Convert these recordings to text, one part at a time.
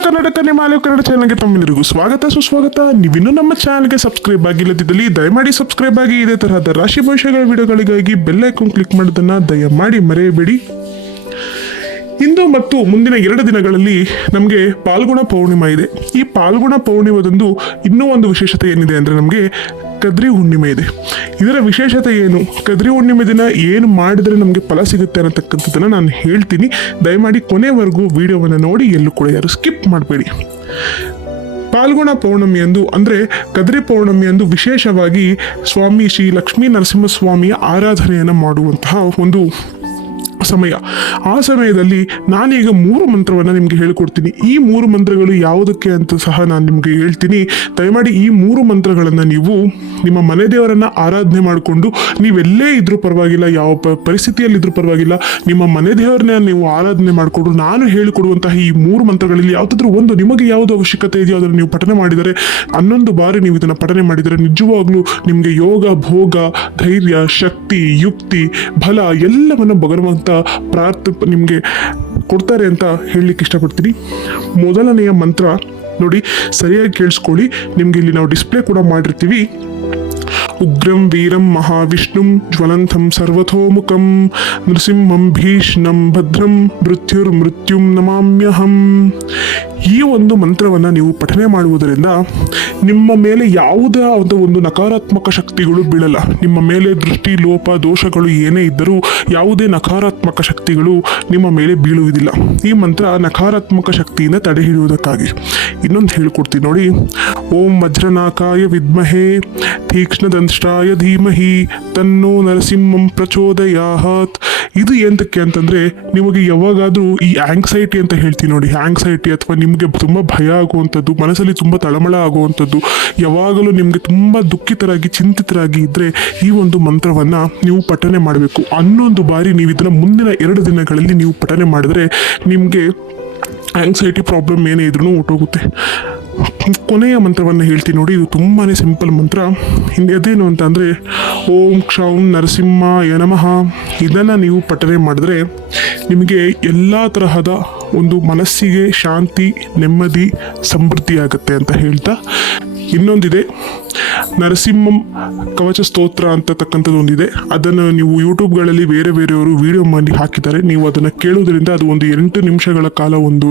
ಕರ್ನಾಟಕ ನಿಮಾಲಯ ಕನ್ನಡ ಚಾನಲ್ಗೆ ತಮ್ಮೆಲ್ಲರಿಗೂ ಸ್ವಾಗತ. ಸುಸ್ವಾಗತ. ನೀವಿನ್ನೂ ನಮ್ಮ ಚಾನಲ್ಗೆ ಸಬ್ಸ್ಕ್ರೈಬ್ ಆಗಿಲ್ಲದಿದ್ದಲ್ಲಿ ದಯಮಾಡಿ ಸಬ್ಸ್ಕ್ರೈಬ್ ಆಗಿ. ಇದೇ ತರಹದ ರಾಶಿ ಭವಿಷ್ಯಗಳ ವಿಡಿಯೋಗಳಿಗಾಗಿ ಬೆಲ್ ಐಕಾನ್ ಕ್ಲಿಕ್ ಮಾಡೋದನ್ನ ದಯಮಾಡಿ ಮರೆಯಬೇಡಿ. ಇಂದು ಮತ್ತು ಮುಂದಿನ ಎರಡು ದಿನಗಳಲ್ಲಿ ನಮಗೆ ಪಾಲ್ಗುಣ ಪೌರ್ಣಿಮಾ ಇದೆ. ಈ ಪಾಲ್ಗುಣ ಪೌರ್ಣಿಮಾದಂದು ಇನ್ನೂ ಒಂದು ವಿಶೇಷತೆ ಏನಿದೆ ಅಂದರೆ ನಮಗೆ ಕದ್ರಿ ಹುಣ್ಣಿಮೆ ಇದೆ. ಇದರ ವಿಶೇಷತೆ ಏನು? ಕದ್ರಿ ಹುಣ್ಣಿಮೆ ದಿನ ಏನು ಮಾಡಿದ್ರೆ ನಮಗೆ ಫಲ ಸಿಗುತ್ತೆ ಅನ್ನತಕ್ಕಂಥದ್ದನ್ನು ನಾನು ಹೇಳ್ತೀನಿ. ದಯಮಾಡಿ ಕೊನೆವರೆಗೂ ವಿಡಿಯೋವನ್ನು ನೋಡಿ ಎಲ್ಲೂ ಕೂಡ ಯಾರು ಸ್ಕಿಪ್ ಮಾಡಬೇಡಿ. ಪಾಲ್ಗುಣ ಪೌರ್ಣಮಿಯಂದು ಅಂದರೆ ಕದ್ರಿ ಪೌರ್ಣಮಿಯಂದು ವಿಶೇಷವಾಗಿ ಸ್ವಾಮಿ ಶ್ರೀ ಲಕ್ಷ್ಮೀ ನರಸಿಂಹಸ್ವಾಮಿಯ ಆರಾಧನೆಯನ್ನು ಮಾಡುವಂತಹ ಒಂದು ಸಮಯ. ಆ ಸಮಯದಲ್ಲಿ ನಾನೀಗ ಮೂರು ಮಂತ್ರವನ್ನು ನಿಮಗೆ ಹೇಳಿಕೊಡ್ತೀನಿ. ಈ ಮೂರು ಮಂತ್ರಗಳು ಯಾವುದಕ್ಕೆ ಅಂತ ಸಹ ನಾನು ನಿಮಗೆ ಹೇಳ್ತೀನಿ. ದಯಮಾಡಿ ಈ ಮೂರು ಮಂತ್ರಗಳನ್ನು ನೀವು ನಿಮ್ಮ ಮನೆ ದೇವರನ್ನು ಆರಾಧನೆ ಮಾಡಿಕೊಂಡು ನೀವೆಲ್ಲೇ ಇದ್ರೂ ಪರವಾಗಿಲ್ಲ, ಯಾವ ಪ ಪರಿಸ್ಥಿತಿಯಲ್ಲಿದ್ರೂ ಪರವಾಗಿಲ್ಲ, ನಿಮ್ಮ ಮನೆ ದೇವರನ್ನ ನೀವು ಆರಾಧನೆ ಮಾಡಿಕೊಂಡು ನಾನು ಹೇಳಿಕೊಡುವಂತಹ ಈ ಮೂರು ಮಂತ್ರಗಳಲ್ಲಿ ಯಾವುದಾದ್ರೂ ಒಂದು ನಿಮಗೆ ಯಾವುದು ಅವಶ್ಯಕತೆ ಇದೆಯೋ ಅದನ್ನು ನೀವು ಪಠನೆ ಮಾಡಿದರೆ, ಹನ್ನೊಂದು ಬಾರಿ ನೀವು ಇದನ್ನು ಪಠನೆ ಮಾಡಿದರೆ ನಿಜವಾಗ್ಲೂ ನಿಮಗೆ ಯೋಗ, ಭೋಗ, ಧೈರ್ಯ, ಶಕ್ತಿ, ಯುಕ್ತಿ, ಬಲ ಎಲ್ಲವನ್ನು ಭಗವಂತ ಪ್ರಾರ್ಥ ನಿಮಗೆ ಕೊಡ್ತಾರೆ ಅಂತ ಹೇಳಲಿಕ್ಕೆ ಇಷ್ಟಪಡ್ತೀನಿ. ಮೊದಲನೆಯ ಮಂತ್ರ ನೋಡಿ, ಸರಿಯಾಗಿ ಕೇಳಿಸ್ಕೊಳ್ಳಿ. ನಿಮಗೆ ಇಲ್ಲಿ ನಾವು ಡಿಸ್ಪ್ಲೇ ಕೂಡ ಮಾಡಿರ್ತೀವಿ. ಉಗ್ರಂ ವೀರಂ ಮಹಾವಿಷ್ಣುಂ ಜ್ವಲಂತಂ ಸರ್ವಥೋಮುಖಂ ನೃಸಿಂಹಂ ಭೀಷ್ಣಂ ಭದ್ರಂ ಮೃತ್ಯುರ್ಮೃತ್ಯುಂ ನಮಾಮ್ಯಹಂ ಈ ಒಂದು ಮಂತ್ರವನ್ನು ನೀವು ಪಠನೆ ಮಾಡುವುದರಿಂದ ನಿಮ್ಮ ಮೇಲೆ ಯಾವುದೇ ಆದ ಒಂದು ನಕಾರಾತ್ಮಕ ಶಕ್ತಿಗಳು ಬೀಳಲ್ಲ. ನಿಮ್ಮ ಮೇಲೆ ದೃಷ್ಟಿ, ಲೋಪ, ದೋಷಗಳು ಏನೇ ಇದ್ದರೂ ಯಾವುದೇ ನಕಾರಾತ್ಮಕ ಶಕ್ತಿಗಳು ನಿಮ್ಮ ಮೇಲೆ ಬೀಳುವುದಿಲ್ಲ. ಈ ಮಂತ್ರ ನಕಾರಾತ್ಮಕ ಶಕ್ತಿಯಿಂದ ತಡೆ ಹಿಡಿಯುವುದಕ್ಕಾಗಿ ಇನ್ನೊಂದು ಹೇಳ್ಕೊಡ್ತೀನಿ ನೋಡಿ. ಓಂ ವಜ್ರನಾಕಾಯ ವಿದ್ಮಹೇ ತೀಕ್ಷ್ಣದಂಷ್ಟಾಯ ಧೀಮಹಿ, ತನ್ನೋ ನರಸಿಂಹಂ ಪ್ರಚೋದಯಾಹತ್ ಇದು ಎಂತಕ್ಕೆ ಅಂತಂದ್ರೆ ನಿಮಗೆ ಯಾವಾಗಾದರೂ ಈ ಆಂಗ್ಸೈಟಿ ಅಂತ ಹೇಳ್ತೀನಿ ನೋಡಿ. ಆಂಗ್ಸೈಟಿ ಅಥವಾ ನಿಮಗೆ ತುಂಬ ಭಯ ಆಗುವಂಥದ್ದು, ಮನಸ್ಸಲ್ಲಿ ತುಂಬ ತಳಮಳ ಆಗುವಂಥದ್ದು, ಯಾವಾಗಲೂ ನಿಮಗೆ ತುಂಬ ದುಃಖಿತರಾಗಿ, ಚಿಂತಿತರಾಗಿ ಇದ್ದರೆ ಈ ಒಂದು ಮಂತ್ರವನ್ನು ನೀವು ಪಠನೆ ಮಾಡಬೇಕು. ಹನ್ನೊಂದು ಬಾರಿ ನೀವು ಇದನ್ನು ಮುಂದಿನ ಎರಡು ದಿನಗಳಲ್ಲಿ ನೀವು ಪಠನೆ ಮಾಡಿದ್ರೆ ನಿಮಗೆ ಆಂಗ್ಸೈಟಿ ಪ್ರಾಬ್ಲಮ್ ಏನೇ ಇದ್ರೂ ಹೊಟ್ಟೋಗುತ್ತೆ ಕೊನೆಯ ಮಂತ್ರವನ್ನು ಹೇಳ್ತೀನಿ ನೋಡಿ, ಇದು ತುಂಬಾ ಸಿಂಪಲ್ ಮಂತ್ರ. ಅದೇನು ಅಂತ ಅಂದರೆ, ಓಂ ಕ್ಷೌಂ ನರಸಿಂಹ ನಮಃ. ಇದನ್ನು ನೀವು ಪಠನೆ ಮಾಡಿದ್ರೆ ನಿಮಗೆ ಎಲ್ಲ ತರಹದ ಒಂದು ಮನಸ್ಸಿಗೆ ಶಾಂತಿ, ನೆಮ್ಮದಿ, ಸಮೃದ್ಧಿ ಆಗುತ್ತೆ ಅಂತ ಹೇಳ್ತಾ ಇನ್ನೊಂದಿದೆ. ನರಸಿಂಹಂ ಕವಚ ಸ್ತೋತ್ರ ಅಂತಕ್ಕಂಥದ್ದು ಒಂದಿದೆ. ಅದನ್ನು ನೀವು ಯೂಟ್ಯೂಬ್ಗಳಲ್ಲಿ ಬೇರೆ ಬೇರೆಯವರು ವಿಡಿಯೋ ಮಾಡಿ ಹಾಕಿದ್ದಾರೆ. ನೀವು ಅದನ್ನು ಕೇಳೋದ್ರಿಂದ ಅದು ಒಂದು ಎಂಟು ನಿಮಿಷಗಳ ಕಾಲ ಒಂದು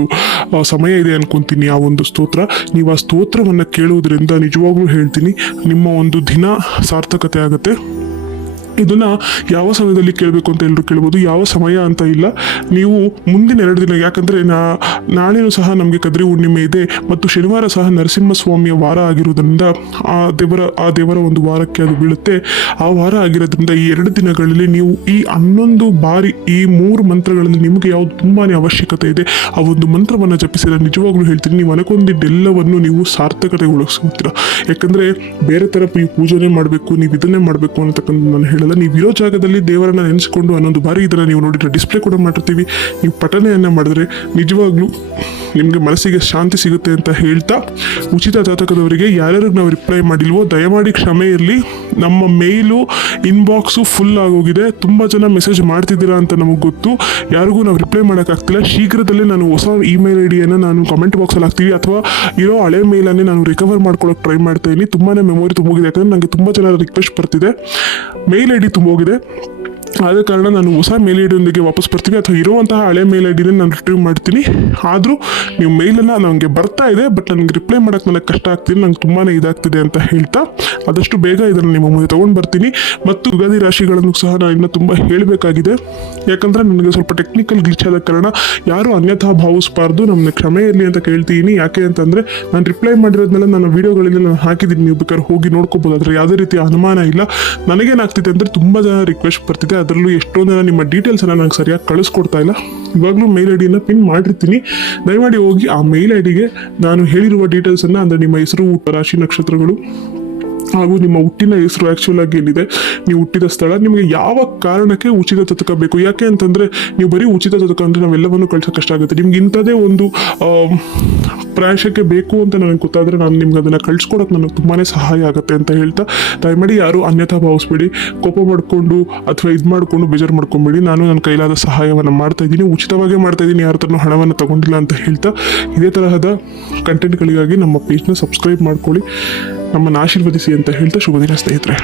ಸಮಯ ಇದೆ ಅನ್ಕೊಂತೀನಿ ಆ ಒಂದು ಸ್ತೋತ್ರ. ನೀವು ಆ ಸ್ತೋತ್ರವನ್ನು ಕೇಳುವುದರಿಂದ ನಿಜವಾಗ್ಲೂ ಹೇಳ್ತೀನಿ, ನಿಮ್ಮ ಒಂದು ದಿನ ಸಾರ್ಥಕತೆ ಆಗುತ್ತೆ. ಇದನ್ನ ಯಾವ ಸಮಯದಲ್ಲಿ ಕೇಳಬೇಕು ಅಂತ ಎಲ್ಲರೂ ಕೇಳ್ಬೋದು? ಯಾವ ಸಮಯ ಅಂತ ಇಲ್ಲ. ನೀವು ಮುಂದಿನ ಎರಡು ದಿನ, ಯಾಕಂದರೆ ನಾ, ನಾಳೆನೂ ಸಹ ನಮಗೆ ಕದ್ರಿ ಹುಣ್ಣಿಮೆ ಇದೆ ಮತ್ತು ಶನಿವಾರ ಸಹ ನರಸಿಂಹಸ್ವಾಮಿಯ ವಾರ ಆಗಿರೋದ್ರಿಂದ ಆ ದೇವರ ಆ ದೇವರ ಒಂದು ವಾರಕ್ಕೆ ಅದು ಬೀಳುತ್ತೆ. ಆ ವಾರ ಆಗಿರೋದ್ರಿಂದ ಈ ಎರಡು ದಿನಗಳಲ್ಲಿ ನೀವು ಈ ಹನ್ನೊಂದು ಬಾರಿ ಈ ಮೂರು ಮಂತ್ರಗಳಲ್ಲಿ ನಿಮಗೆ ಯಾವುದು ತುಂಬಾ ಅವಶ್ಯಕತೆ ಇದೆ, ಆ ಒಂದು ಮಂತ್ರವನ್ನು ಜಪಿಸಿದ ನಿಜವಾಗ್ಲೂ ಹೇಳ್ತೀನಿ, ನೀವು ಅನ್ಕೊಂಡಿದ್ದೆಲ್ಲವನ್ನು ನೀವು ಸಾರ್ಥಕತೆಗೊಳಿಸ್ತೀರ ಯಾಕಂದರೆ ಬೇರೆ ಥರ ಪೂಜನೆ ಮಾಡಬೇಕು, ನೀವು ಇದನ್ನೇ ಮಾಡಬೇಕು ಅನ್ನತಕ್ಕಂಥ ನಾನು ಹೇಳಲ್ಲ ನೀವು ಇರೋ ಜಾಗದಲ್ಲಿ ದೇವರನ್ನ ನೆನೆಸ್ಕೊಂಡು ಹನ್ನೊಂದು ಬಾರಿ ಇದನ್ನು ನೀವು ನೋಡಿದ್ರೆ ಡಿಸ್ಪ್ಲೇ ಕೂಡ ಮಾಡಿರ್ತೀವಿ. ನೀವು ಪಠನೆಯನ್ನು ಮಾಡಿದ್ರೆ ನಿಜವಾಗ್ಲೂ ನಿಮಗೆ ಮನಸ್ಸಿಗೆ ಶಾಂತಿ ಸಿಗುತ್ತೆ ಅಂತ ಹೇಳ್ತಾ ಉಚಿತ ಜಾತಕದವರಿಗೆ ಯಾರ್ಯಾರು ನಾವು ರಿಪ್ಲೈ ಮಾಡಿಲ್ವೋ ದಯಮಾಡಿ ಕ್ಷಮೆ ಇರಲಿ ನಮ್ಮ ಮೇಲು ಇನ್ಬಾಕ್ಸು ಫುಲ್ ಆಗೋಗಿದೆ. ತುಂಬ ಜನ ಮೆಸೇಜ್ ಮಾಡ್ತಿದ್ದೀರಾ ಅಂತ ನಮಗೆ ಗೊತ್ತು. ಯಾರಿಗೂ ನಾವು ರಿಪ್ಲೈ ಮಾಡೋಕ್ಕಾಗ್ತಿಲ್ಲ. ಶೀಘ್ರದಲ್ಲೇ ನಾನು ಹೊಸ ಇಮೇಲ್ ಐ ಡಿಯನ್ನು ನಾನು ಕಾಮೆಂಟ್ ಬಾಕ್ಸಲ್ಲಿ ಹಾಕ್ತೀವಿ ಅಥವಾ ಇರೋ ಹಳೆ ಮೇಲನ್ನೇ ನಾನು ರಿಕವರ್ ಮಾಡ್ಕೊಳ್ಳೋಕೆ ಟ್ರೈ ಮಾಡ್ತಾ ಇದ್ದೀನಿ ತುಂಬಾ ಮೆಮೊರಿ ತುಂಬೋಗಿದೆ ಯಾಕಂದರೆ ನನಗೆ ತುಂಬ ಜನ ರಿಕ್ವೆಸ್ಟ್ ಬರ್ತಿದೆ. ಮೇಲ್ ಐ ಡಿ ತುಂಬೋಗಿದೆ ಆದ ಕಾರಣ ನಾನು ಹೊಸ ಮೇಲ್ ಐ ಡಿಯೊಂದಿಗೆ ವಾಪಸ್ ಬರ್ತೀನಿ ಅಥವಾ ಇರುವಂತಹ ಹಳೆ ಮೇಲ್ ಐ ಡಿನ ನಾನು ರಿಟ್ರೀವ್ ಮಾಡ್ತೀನಿ. ಆದರೂ ನೀವು ಮೇಲನ್ನು ನನಗೆ ಬರ್ತಾ ಇದೆ ಬಟ್ ನನಗೆ ರಿಪ್ಲೈ ಮಾಡೋಕ್ಕೆ ನನಗೆ ಕಷ್ಟ ಆಗ್ತಿದೆ, ನಂಗೆ ತುಂಬಾ ಇದಾಗ್ತಿದೆ ಅಂತ ಹೇಳ್ತಾ ಆದಷ್ಟು ಬೇಗ ಇದನ್ನು ನಿಮ್ಮ ಮುಂದೆ ತೊಗೊಂಡು ಬರ್ತೀನಿ. ಮತ್ತು ಯುಗಾದಿ ರಾಶಿಗಳನ್ನು ಸಹ ನಾನು ಇನ್ನೂ ತುಂಬ ಹೇಳಬೇಕಾಗಿದೆ. ಯಾಕಂದರೆ ನನಗೆ ಸ್ವಲ್ಪ ಟೆಕ್ನಿಕಲ್ ಗ್ಲಿಚ್ ಆದ ಕಾರಣ ಯಾರು ಅನ್ಯಥಾ ಭಾವಿಸಬಾರ್ದು ನಮ್ಮನ್ನ ಕ್ಷಮೆ ಇರಲಿ ಅಂತ ಕೇಳ್ತೀನಿ. ಯಾಕೆ ಅಂತಂದರೆ ನಾನು ರಿಪ್ಲೈ ಮಾಡಿರೋದ್ನೆಲ್ಲ ನನ್ನ ವೀಡಿಯೋಗಳಲ್ಲಿ ನಾನು ಹಾಕಿದ್ದೀನಿ. ನೀವು ಬೇಕಾದ್ರೆ ಹೋಗಿ ನೋಡ್ಕೋಬೋದು. ಆದರೆ ಯಾವುದೇ ರೀತಿಯ ಅನುಮಾನ ಇಲ್ಲ. ನನಗೇನಾಗ್ತಿದೆ ಅಂದರೆ ತುಂಬ ಜನ ರಿಕ್ವೆಸ್ಟ್ ಬರ್ತಿದೆ. ಅದರಲ್ಲೂ ಎಷ್ಟೊಂದು ಜನ ನಿಮ್ಮ ಡೀಟೇಲ್ಸನ್ನು ನಂಗೆ ಸರಿಯಾಗಿ ಕಳಿಸ್ಕೊಡ್ತಾ ಇಲ್ಲ. ಇವಾಗಲೂ ಮೇಲ್ ಐ ಡಿನ ಪಿನ್ ಮಾಡಿರ್ತೀನಿ. ದಯಮಾಡಿ ಹೋಗಿ ಆ ಮೇಲ್ ಐ ಡಿಗೆ ನಾನು ಹೇಳಿರುವ ಡೀಟೇಲ್ಸನ್ನು ಅಂದರೆ ನಿಮ್ಮ ಹೆಸರು ರಾಶಿ, ನಕ್ಷತ್ರಗಳು ಹಾಗೂ ನಿಮ್ಮ ಹುಟ್ಟಿನ ಹೆಸರು ಆ್ಯಕ್ಚುಲ್ ಆಗಿ ಏನಿದೆ, ನೀವು ಹುಟ್ಟಿದ ಸ್ಥಳ, ನಿಮಗೆ ಯಾವ ಕಾರಣಕ್ಕೆ ಉಚಿತ ತತಕ ಬೇಕು? ಯಾಕೆ ಅಂತಂದರೆ, ನೀವು ಬರೀ ಉಚಿತ ತತಕ ಅಂದರೆ ನಾವೆಲ್ಲವನ್ನು ಕಷ್ಟ ಆಗುತ್ತೆ. ನಿಮ್ಗೆ ಇಂಥದ್ದೇ ಒಂದು ಪ್ರಯಾಸಕ್ಕೆ ಬೇಕು ಅಂತ ನನಗೆ ಗೊತ್ತಾದರೆ ನಾನು ನಿಮ್ಗೆ ಅದನ್ನು ಕಳ್ಸ್ಕೊಡೋಕೆ ನನಗೆ ತುಂಬಾ ಸಹಾಯ ಆಗುತ್ತೆ ಅಂತ ಹೇಳ್ತಾ, ದಯಮಾಡಿ ಯಾರು ಅನ್ಯಥಾ ಭಾವಿಸ್ಬೇಡಿ. ಕೋಪ ಮಾಡಿಕೊಂಡು ಅಥವಾ ಇದು ಮಾಡಿಕೊಂಡು ಬೇಜಾರು ಮಾಡ್ಕೊಂಬೇಡಿ. ನಾನು ನನ್ನ ಕೈಲಾದ ಸಹಾಯವನ್ನು ಮಾಡ್ತಾ ಇದ್ದೀನಿ. ಉಚಿತವಾಗೇ ಮಾಡ್ತಾ ಇದ್ದೀನಿ. ಯಾರ ಹತ್ರನೂ ಹಣವನ್ನು ತಗೊಂಡಿಲ್ಲ ಅಂತ ಹೇಳ್ತಾ, ಇದೇ ತರಹದ ಕಂಟೆಂಟ್ಗಳಿಗಾಗಿ ನಮ್ಮ ಪೇಜ್ನ ಸಬ್ಸ್ಕ್ರೈಬ್ ಮಾಡ್ಕೊಳ್ಳಿ. ನಮ್ಮನ್ನು ಆಶೀರ್ವದಿಸಿ ಅಂತ ಹೇಳ್ತಾ ಶುಭ ದಿನ ಸ್ನೇಹಿತರೆ.